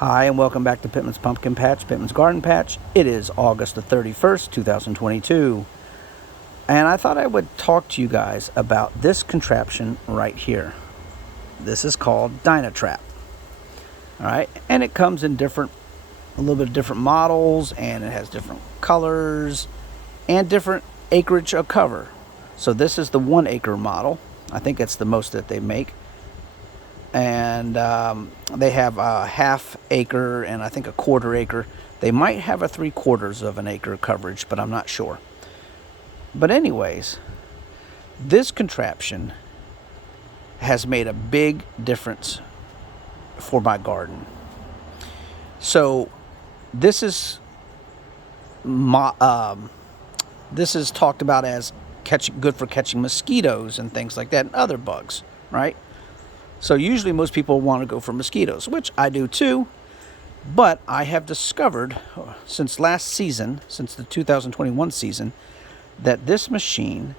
Hi, and welcome back to Pittman's Pumpkin Patch, Pittman's Garden Patch. It is August the 31st, 2022. And I thought I would talk to you guys about this contraption right here. This is called Dynatrap. All right, and it comes in a little bit of different models, and it has different colors and different acreage of cover. So this is the 1 acre model. I think it's the most that they make. And they have a ½ acre and I think a 1/4 acre. They might have a 3/4 of an acre coverage, but I'm not sure. But anyways, this contraption has made a big difference for my garden. So this is talked about as good for catching mosquitoes and things like that, and other bugs, right? So usually most people want to go for mosquitoes, which I do too. But I have discovered since last season, since the 2021 season, that this machine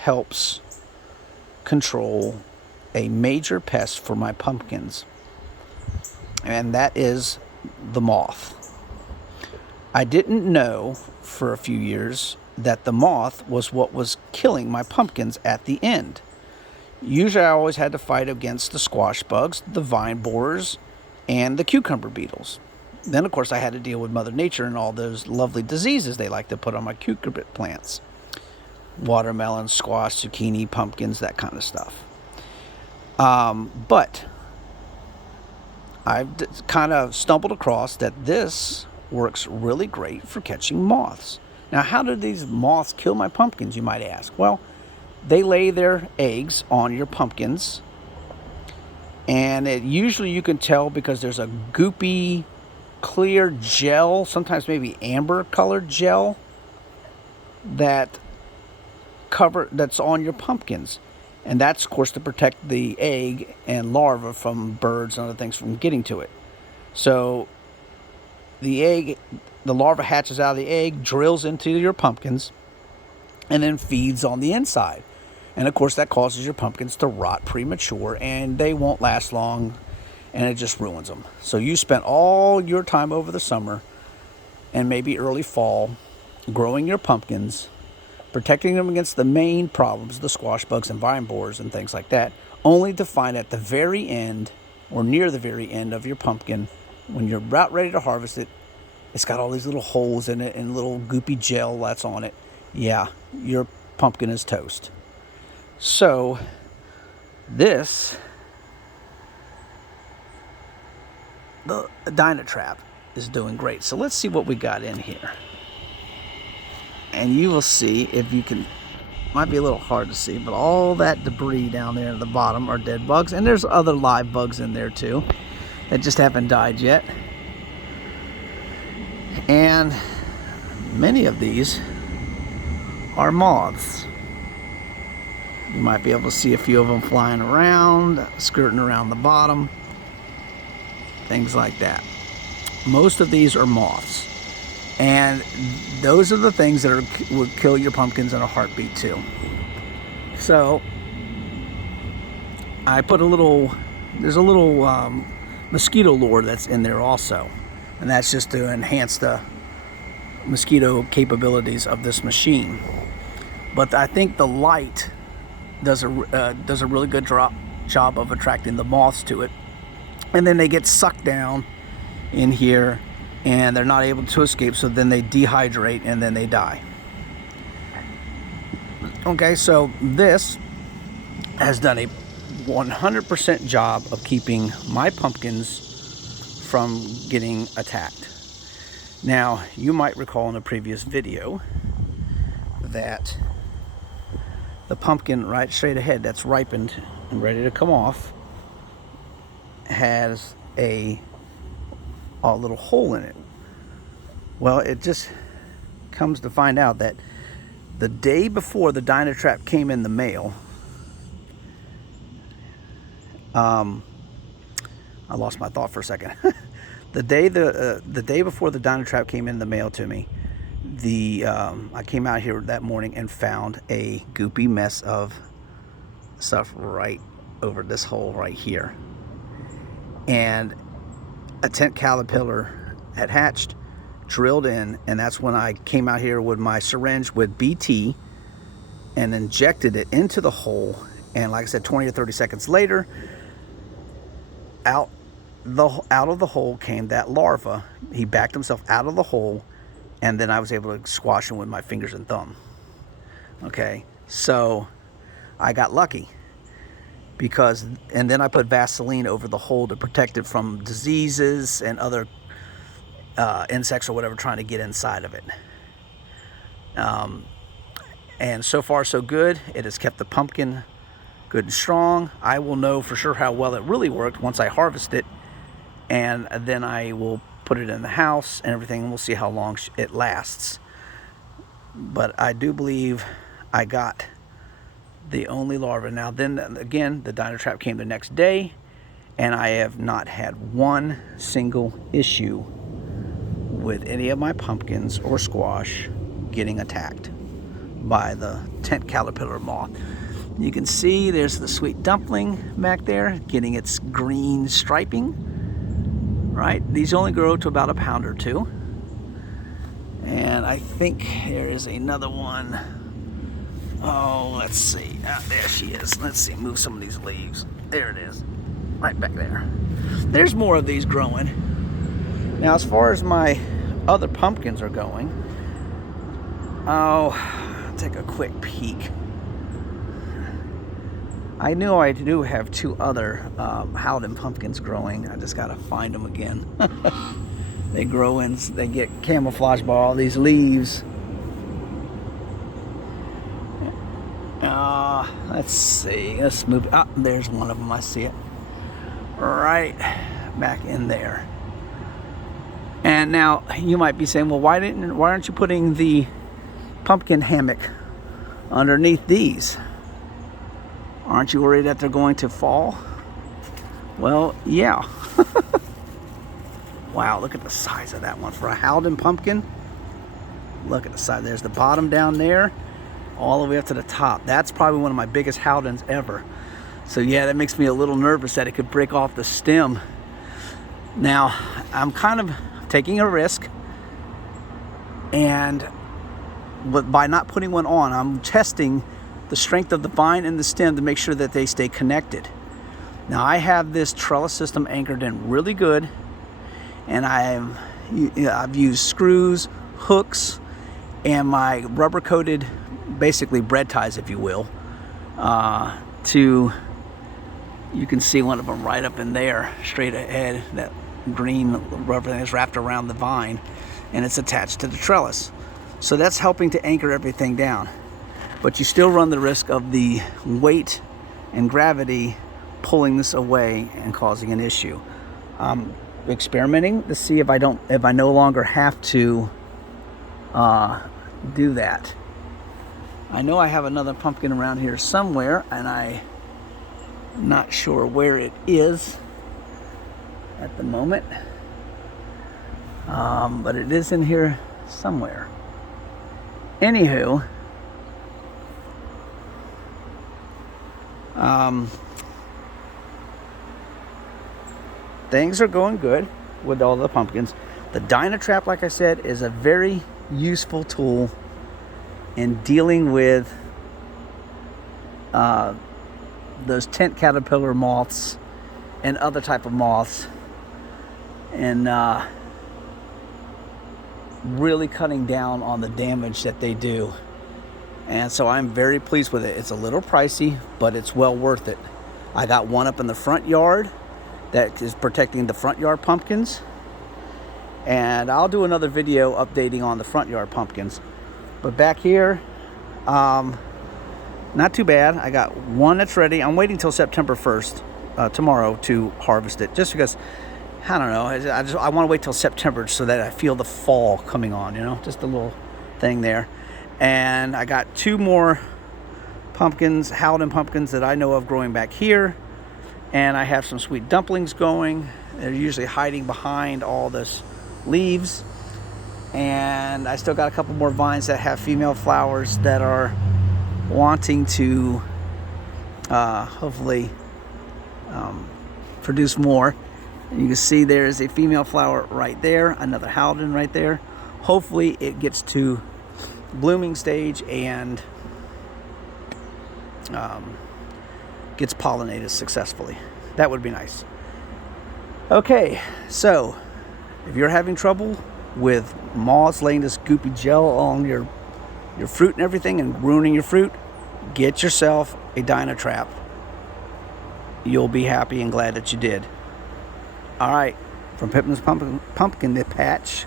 helps control a major pest for my pumpkins. And that is the moth. I didn't know for a few years that the moth was what was killing my pumpkins at the end. Usually I always had to fight against the squash bugs, the vine borers, and the cucumber beetles. Then, of course, I had to deal with Mother Nature and all those lovely diseases they like to put on my cucumber plants. Watermelon, squash, zucchini, pumpkins, that kind of stuff. But I've kind of stumbled across that this works really great for catching moths. Now, how do these moths kill my pumpkins, you might ask? Well, they lay their eggs on your pumpkins, and usually you can tell because there's a goopy, clear gel, sometimes maybe amber colored gel that's on your pumpkins. And that's, of course, to protect the egg and larva from birds and other things from getting to it. So the larva hatches out of the egg, drills into your pumpkins, and then feeds on the inside. And of course that causes your pumpkins to rot premature, and they won't last long, and it just ruins them. So you spent all your time over the summer and maybe early fall growing your pumpkins, protecting them against the main problems, the squash bugs and vine borers and things like that, only to find at the very end or near the very end of your pumpkin, when you're about ready to harvest it, it's got all these little holes in it and little goopy gel that's on it. Yeah, your pumpkin is toast. So the Dynatrap is doing great. So let's see what we got in here. And you will see, if you can, might be a little hard to see, but all that debris down there at the bottom are dead bugs. And there's other live bugs in there too that just haven't died yet. And many of these are moths. You might be able to see a few of them flying around, skirting around the bottom, things like that. Most of these are moths, and those are the things that would kill your pumpkins in a heartbeat too. So I put there's a little mosquito lure that's in there also, and that's just to enhance the mosquito capabilities of this machine. But I think the light does a really good job of attracting the moths to it, and then they get sucked down in here and they're not able to escape, so then they dehydrate and then they die. Okay, so this has done a 100% job of keeping my pumpkins from getting attacked. Now, you might recall in a previous video that the pumpkin right straight ahead that's ripened and ready to come off has a little hole in it. Well, it just comes to find out that the day before the Dynatrap came in the mail, I lost my thought for a second. The day before the Dynatrap came in the mail to me, I came out here that morning and found a goopy mess of stuff right over this hole right here. And a tent caterpillar had hatched, drilled in, and that's when I came out here with my syringe with BT and injected it into the hole. And like I said, 20 or 30 seconds later, out of the hole came that larva. He backed himself out of the hole, and then I was able to squash him with my fingers and thumb. Okay, so I got lucky and then I put Vaseline over the hole to protect it from diseases and other insects or whatever trying to get inside of it. And so far so good. It has kept the pumpkin good and strong. I will know for sure how well it really worked once I harvest it, and then I will put it in the house and everything, and we'll see how long it lasts. But I do believe I got the only larva. Now then again, the Dynatrap came the next day, and I have not had one single issue with any of my pumpkins or squash getting attacked by the tent caterpillar moth. You can see there's the sweet dumpling back there getting its green striping. Right, these only grow to about a pound or two. And I think there is another one. Oh, let's see. There she is. Let's see, move some of these leaves. There it is, right back there. There's more of these growing. Now, as far as my other pumpkins are going, take a quick peek. I know I do have two other Howden pumpkins growing. I just gotta find them again. They grow in, they get camouflaged by all these leaves. Let's see, let's move. There's one of them, I see it. Right back in there. And now you might be saying, well, why aren't you putting the pumpkin hammock underneath these? Aren't you worried that they're going to fall? Well, yeah. Wow, look at the size of that one for a Howden pumpkin. Look at the size. There's the bottom down there, all the way up to the top. That's probably one of my biggest Howdens ever. So yeah, that makes me a little nervous that it could break off the stem. Now, I'm kind of taking a risk, and by not putting one on, I'm testing the strength of the vine and the stem to make sure that they stay connected. Now, I have this trellis system anchored in really good, and I've used screws, hooks, and my rubber coated, basically bread ties, if you will, you can see one of them right up in there, straight ahead. That green rubber thing is wrapped around the vine, and it's attached to the trellis. So that's helping to anchor everything down. But you still run the risk of the weight and gravity pulling this away and causing an issue. I'm experimenting to see if I no longer have to do that. I know I have another pumpkin around here somewhere, and I'm not sure where it is at the moment, but it is in here somewhere. Anywho, things are going good with all the pumpkins. The Dynatrap, like I said, is a very useful tool in dealing with those tent caterpillar moths and other type of moths, and really cutting down on the damage that they do. And so I'm very pleased with it. It's a little pricey, but it's well worth it. I got one up in the front yard that is protecting the front yard pumpkins, and I'll do another video updating on the front yard pumpkins. But back here, not too bad. I got one that's ready. I'm waiting till September 1st, tomorrow, to harvest it, just because, I don't know, I want to wait till September so that I feel the fall coming on, you know, just a little thing there. And I got two more pumpkins, Howden pumpkins, that I know of growing back here. And I have some sweet dumplings going. They're usually hiding behind all this leaves. And I still got a couple more vines that have female flowers that are wanting to hopefully produce more. You can see there's a female flower right there, another Halden right there. Hopefully it gets to blooming stage and gets pollinated successfully. That would be nice. Okay, so if you're having trouble with moths laying this goopy gel on your fruit and everything and ruining your fruit, get yourself a Dynatrap. You'll be happy and glad that you did. All right, from Pippin's Pumpkin Patch.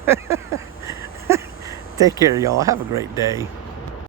Take care, y'all. Have a great day.